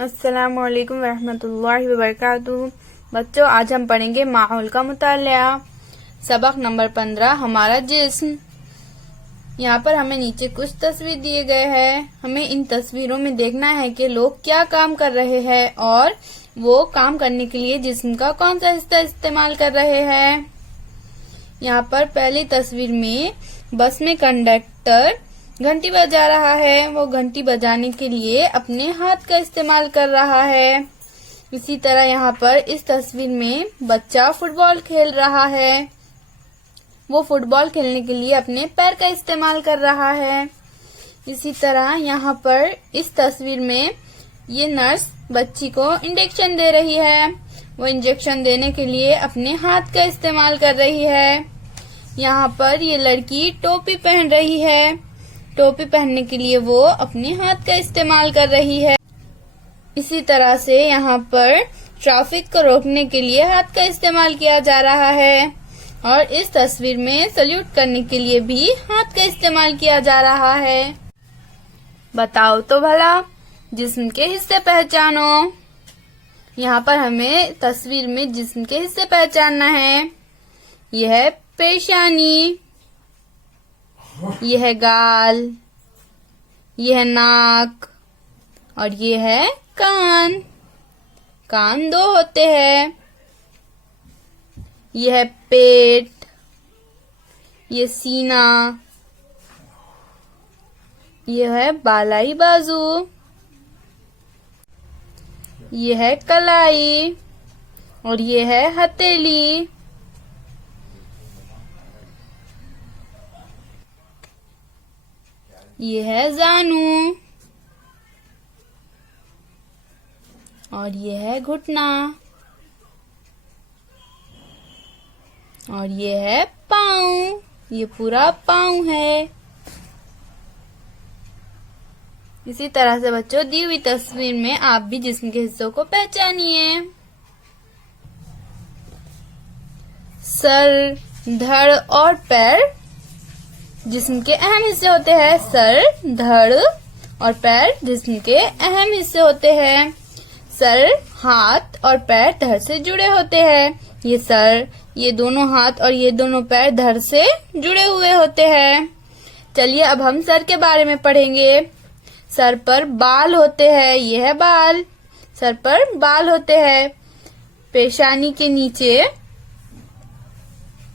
अस्सलामुअलैकुम रहमतुल्लाहि वबरकातुहू। बच्चों, आज हम पढ़ेंगे माहौल का मुतालिया, सबक नंबर 15, हमारा जिस्म। यहाँ पर हमें नीचे कुछ तस्वीर दिए गए हैं। हमें इन तस्वीरों में देखना है कि लोग क्या काम कर रहे हैं और वो काम करने के लिए जिस्म का कौन सा हिस्सा इस्तेमाल कर रहे हैं। यहाँ पर पहली तस्वीर में बस में कंडक्टर घंटी बजा रहा है। वो घंटी बजाने के लिए अपने हाथ का इस्तेमाल कर रहा है। इसी तरह यहाँ पर इस तस्वीर में बच्चा फुटबॉल खेल रहा है। वो फुटबॉल खेलने के लिए अपने पैर का इस्तेमाल कर रहा है। इसी तरह यहाँ पर इस तस्वीर में ये नर्स बच्ची को इंजेक्शन दे रही है। वो इंजेक्शन देने के लिए अपने हाथ का इस्तेमाल कर रही है। यहाँ पर ये लड़की टोपी पहन रही है। टोपी पहनने के लिए वो अपने हाथ का इस्तेमाल कर रही है। इसी तरह से यहाँ पर ट्रैफिक को रोकने के लिए हाथ का इस्तेमाल किया जा रहा है और इस तस्वीर में सल्यूट करने के लिए भी हाथ का इस्तेमाल किया जा रहा है। बताओ तो भला, जिस्म के हिस्से पहचानो। यहाँ पर हमें तस्वीर में जिस्म के हिस्से पहचानना है। यह है पेशानी, यह है गाल, यह है नाक और ये है कान। कान दो होते हैं। यह है पेट, ये सीना, यह है बालाई बाजू, यह है कलाई और ये है हथेली। ये है जानू और ये है घुटना और ये है पाँव। ये पूरा पाँव है। इसी तरह से बच्चों, दी हुई तस्वीर में आप भी जिस्म के हिस्सों को पहचानिए। सर, धड़ और पैर जिस्म के अहम हिस्से होते हैं। सर, धड़ और पैर जिस्म के अहम हिस्से होते हैं। सर, हाथ और पैर धड़ से जुड़े होते हैं। ये सर, ये दोनों हाथ और ये दोनों पैर धड़ से जुड़े हुए होते हैं। चलिए अब हम सर के बारे में पढ़ेंगे। सर पर बाल होते हैं। ये है बाल। सर पर बाल होते हैं। पेशानी के नीचे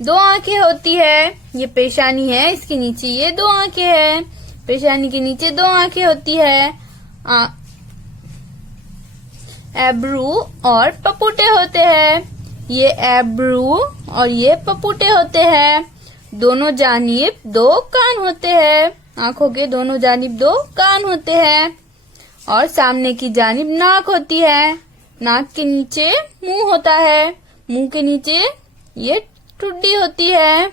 दो आंखें होती है। ये पेशानी है, इसके नीचे ये दो आंखें हैं। पेशानी के नीचे दो आंखें होती है। एब्रू और पपुटे होते हैं। ये एब्रू और ये पपुटे होते हैं। दोनों जानिब दो कान होते हैं। आंखों के दोनों जानिब दो कान होते हैं और सामने की जानिब नाक होती है। नाक के नीचे मुंह होता है। मुंह के नीचे ये ठुड्डी होती है।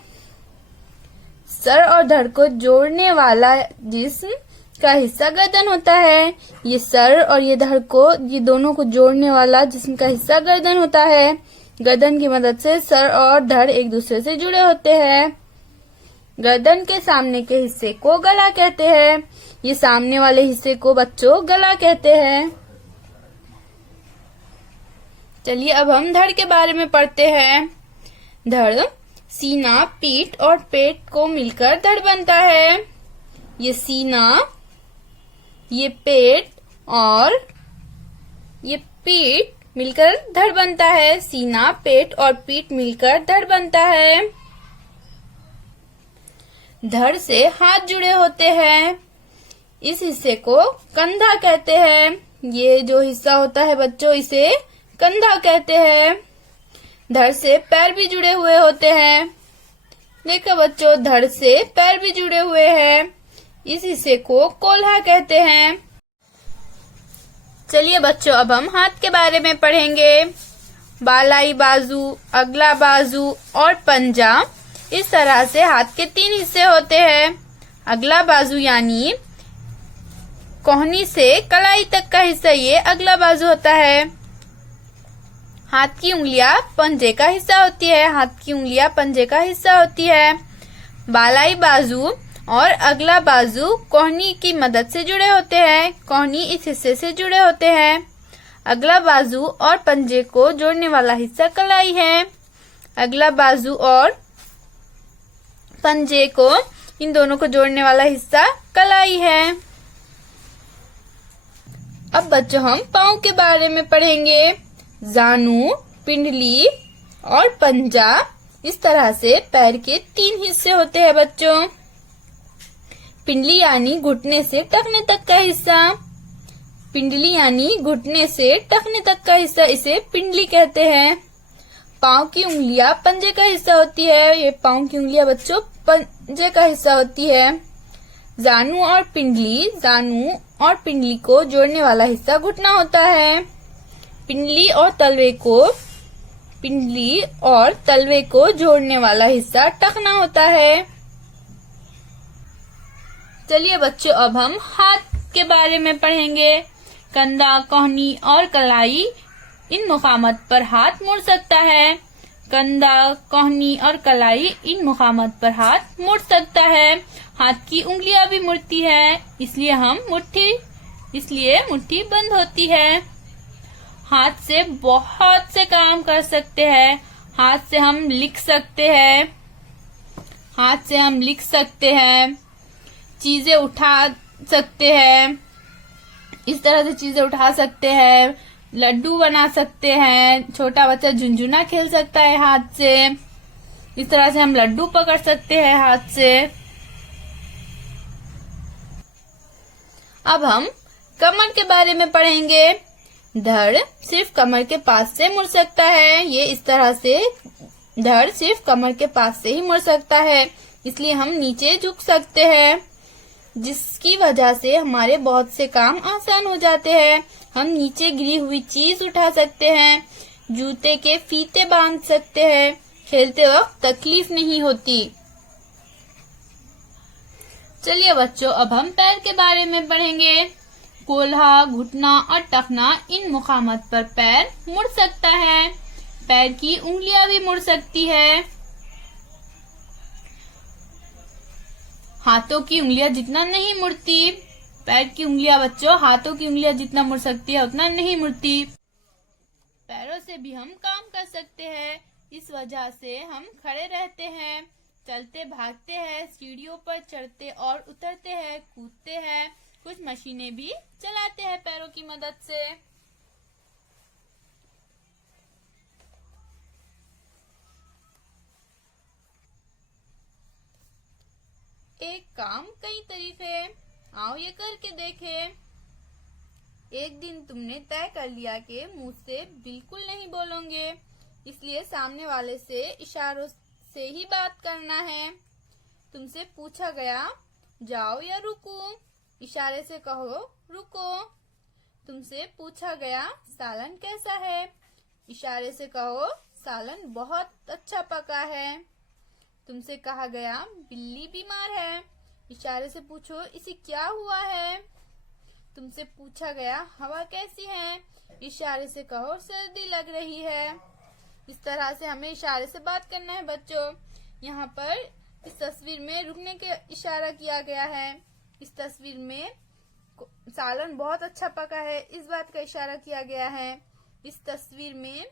सर और धड़ को जोड़ने वाला जिस्म का हिस्सा गर्दन होता है। ये सर और ये धड़ को, ये दोनों को जोड़ने वाला जिस्म का हिस्सा गर्दन होता है। गर्दन की मदद से सर और धड़ एक दूसरे से जुड़े होते हैं। गर्दन के सामने के हिस्से को गला कहते हैं। ये सामने वाले हिस्से को बच्चों गला कहते हैं। चलिए अब हम धड़ के बारे में पढ़ते हैं। धड़, सीना, पीठ और पेट को मिलकर धड़ बनता है। ये सीना, ये पेट और ये पीठ मिलकर धड़ बनता है। सीना, पेट और पीठ मिलकर धड़ बनता है। धड़ से हाथ जुड़े होते हैं। इस हिस्से को कंधा कहते हैं। ये जो हिस्सा होता है बच्चों, इसे कंधा कहते हैं। धड़ से पैर भी जुड़े हुए होते हैं। देखो बच्चों, धड़ से पैर भी जुड़े हुए हैं। इस हिस्से को कोल्हा कहते हैं। चलिए बच्चों, अब हम हाथ के बारे में पढ़ेंगे। बालाई बाजू, अगला बाजू और पंजा, इस तरह से हाथ के तीन हिस्से होते हैं। अगला बाजू यानी कोहनी से कलाई तक का हिस्सा, ये अगला बाजू होता है। हाथ की उंगलियां पंजे का हिस्सा होती है। हाथ की उंगलियां पंजे का हिस्सा होती है। बालाई बाजू और अगला बाजू कोहनी की मदद से जुड़े होते हैं। कोहनी इस हिस्से से जुड़े होते हैं। अगला बाजू और पंजे को जोड़ने वाला हिस्सा कलाई है। अगला बाजू और पंजे को, इन दोनों को जोड़ने वाला हिस्सा कलाई है। अब बच्चों हम पाँव के बारे में पढ़ेंगे। जानू, पिंडली और पंजा, इस तरह से पैर के 3 हिस्से होते हैं बच्चों। पिंडली यानी घुटने से टखने तक का हिस्सा। पिंडली यानी घुटने से टखने तक का हिस्सा, इसे पिंडली कहते हैं। पाँव की उंगलियां पंजे का हिस्सा होती है। ये पाँव की उंगलियां बच्चों पंजे का हिस्सा होती है। जानू और पिंडली को जोड़ने वाला हिस्सा घुटना होता है। पिंडली और तलवे को जोड़ने वाला हिस्सा टखना होता है। चलिए बच्चों, अब हम हाथ के बारे में पढ़ेंगे। कंधा, कोहनी और कलाई, इन मुकामत पर हाथ मुड़ सकता है। कंधा, कोहनी और कलाई, इन मुकामत पर हाथ मुड़ सकता है। हाथ की उंगलियां भी मुड़ती है, इसलिए मुट्ठी बंद होती है। हाथ से बहुत से काम कर सकते हैं। हाथ से हम लिख सकते हैं, चीजें उठा सकते हैं, इस तरह से चीजें उठा सकते हैं, लड्डू बना सकते हैं, छोटा बच्चा झुनझुना खेल सकता है हाथ से। इस तरह से हम लड्डू पकड़ सकते हैं हाथ से। अब हम कमर के बारे में पढ़ेंगे। धड़ सिर्फ कमर के पास से मुड़ सकता है। ये इस तरह से धड़ सिर्फ कमर के पास से ही मुड़ सकता है, इसलिए हम नीचे झुक सकते हैं, जिसकी वजह से हमारे बहुत से काम आसान हो जाते हैं। हम नीचे गिरी हुई चीज उठा सकते हैं, जूते के फीते बांध सकते हैं, खेलते वक्त तकलीफ नहीं होती। चलिए बच्चों, अब हम पैर के बारे में पढ़ेंगे। कोल्हा, घुटना और टखना, इन मुकामत पर पैर मुड़ सकता है। पैर की उंगलियां भी मुड़ सकती है। हाथों की उंगलियां जितना नहीं मुड़ती। पैर की उंगलियां बच्चों हाथों की उंगलियां जितना मुड़ सकती है उतना नहीं मुड़ती। पैरों से भी हम काम कर सकते हैं, इस वजह से हम खड़े रहते हैं, चलते भागते हैं, सीढ़ियों पर चढ़ते और उतरते हैं, कूदते हैं, कुछ मशीनें भी चलाते हैं पैरों की मदद से। एक काम कई तरीके, आओ ये करके देखें। एक दिन तुमने तय कर लिया कि मुझसे बिल्कुल नहीं बोलोगे, इसलिए सामने वाले से इशारों से ही बात करना है। तुमसे पूछा गया जाओ या रुको, इशारे से कहो रुको। तुमसे पूछा गया सालन कैसा है, इशारे से कहो सालन बहुत अच्छा पका है। तुमसे कहा गया बिल्ली बीमार है, इशारे से पूछो इसे क्या हुआ है। तुमसे पूछा गया हवा कैसी है, इशारे से कहो सर्दी लग रही है। इस तरह से हमें इशारे से बात करना है बच्चों। यहाँ पर इस तस्वीर में रुकने के इशारा किया गया है। इस तस्वीर में सालन बहुत अच्छा पका है, इस बात का इशारा किया गया है। इस तस्वीर में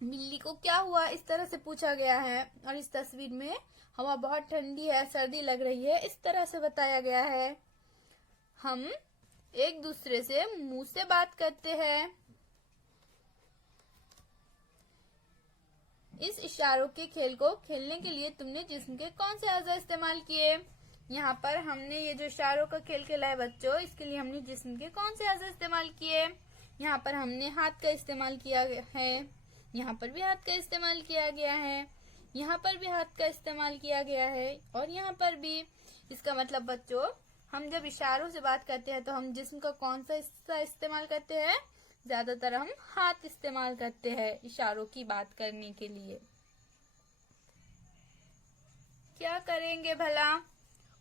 बिल्ली को क्या हुआ, इस तरह से पूछा गया है। और इस तस्वीर में हवा बहुत ठंडी है, सर्दी लग रही है, इस तरह से बताया गया है। हम एक दूसरे से मुंह से बात करते हैं। इस इशारों के खेल को खेलने के लिए तुमने जिस्म के कौन से अज़ा इस्तेमाल किए। यहाँ पर हमने ये जो इशारों का खेल खेला है बच्चों, इसके लिए हमने जिस्म के कौन से अज़ा इस्तेमाल किए। यहाँ पर हमने हाथ का इस्तेमाल किया है, यहाँ पर भी हाथ का इस्तेमाल किया गया है, यहाँ पर भी हाथ का इस्तेमाल किया गया है, और यहाँ पर भी। इसका मतलब बच्चों, हम जब इशारों से बात करते हैं तो हम जिस्म का कौन सा हिस्सा इस्तेमाल करते हैं, ज्यादातर हम हाथ इस्तेमाल करते हैं इशारों की बात करने के लिए। क्या करेंगे भला,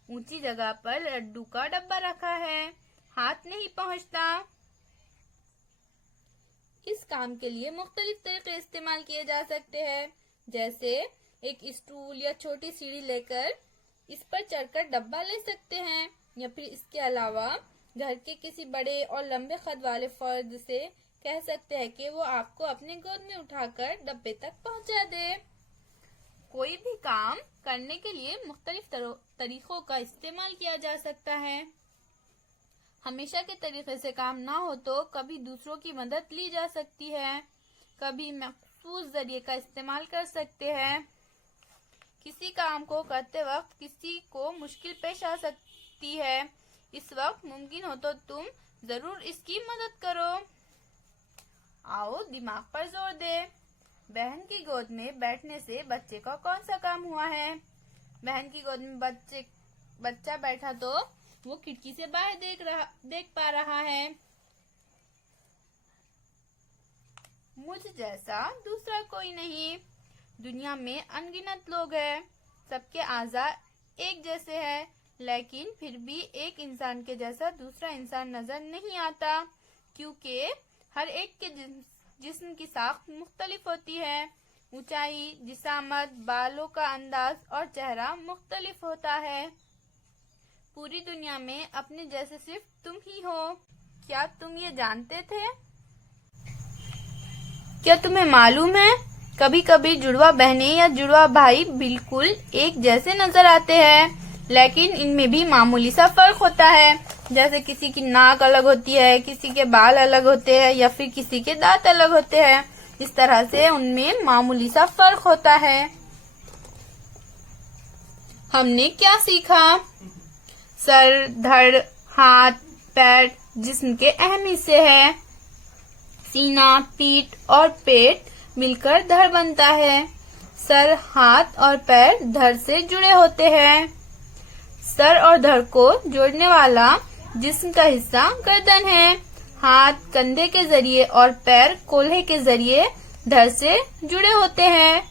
ऊंची जगह पर लड्डू का डब्बा रखा है, हाथ नहीं पहुंचता। इस काम के लिए मुख्तलिफ तरीके इस्तेमाल किए जा सकते हैं, जैसे एक स्टूल या छोटी सीढ़ी लेकर इस पर चढ़कर डब्बा ले सकते हैं, या फिर इसके अलावा घर के किसी बड़े और लंबे कद वाले फर्द से कह सकते हैं कि वो आपको अपने गोद में उठाकर डब्बे तक पहुंचा दे। कोई भी काम करने के लिए मुख्तलिफ तरीकों का इस्तेमाल किया जा सकता है। हमेशा के तरीके से काम ना हो तो कभी दूसरों की मदद ली जा सकती है, कभी महफूज जरिए का इस्तेमाल कर सकते हैं। किसी काम को करते वक्त किसी को मुश्किल पेश आ सकती है, इस वक्त मुमकिन हो तो तुम जरूर इसकी मदद करो। आओ दिमाग पर जोर दे। बहन की गोद में बैठने से बच्चे का कौन सा काम हुआ है? बहन की गोद में बच्चा बैठा तो वो खिड़की से बाहर देख पा रहा है। मुझ जैसा दूसरा कोई नहीं। दुनिया में अनगिनत लोग हैं, सबके आज़ा एक जैसे हैं, लेकिन फिर भी एक इंसान के जैसा दूसरा इंसान नजर नहीं आता, क्योंकि हर एक के जिस्म की साख्त मुख्तलिफ होती है। ऊंचाई, जिसामत, बालों का अंदाज और चेहरा मुख्तलिफ होता है। पूरी दुनिया में अपने जैसे सिर्फ तुम ही हो। क्या तुम ये जानते थे? क्या तुम्हें मालूम है, कभी कभी जुड़वा बहनें या जुड़वा भाई बिल्कुल एक जैसे नजर आते हैं, लेकिन इनमें भी मामूली सा फर्क होता है। जैसे किसी की नाक अलग होती है, किसी के बाल अलग होते हैं या फिर किसी के दांत अलग होते हैं। इस तरह से उनमें मामूली सा फर्क होता है। हमने क्या सीखा? सर, धड़, हाथ, पैर जिस्म के अहम हिस्से हैं। सीना, पीठ और पेट मिलकर धड़ बनता है। सर, हाथ और पैर धड़ से जुड़े होते हैं। सर और धड़ को जोड़ने वाला जिस्म का हिस्सा गर्दन है। हाथ कंधे के जरिए और पैर कोल्हे के जरिए धड़ से जुड़े होते हैं।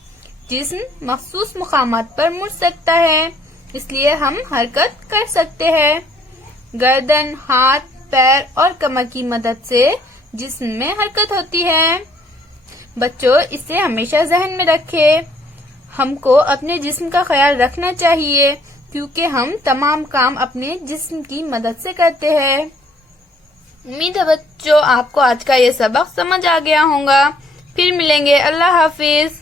जिस्म मखसूस मुकामात पर मुड़ सकता है, इसलिए हम हरकत कर सकते हैं। गर्दन, हाथ, पैर और कमर की मदद से जिस्म में हरकत होती है। बच्चों, इसे हमेशा जहन में रखें। हमको अपने जिस्म का ख्याल रखना चाहिए, क्योंकि हम तमाम काम अपने जिस्म की मदद से करते हैं। उम्मीद है बच्चों आपको आज का ये सबक समझ आ गया होगा। फिर मिलेंगे। अल्लाह हाफिज।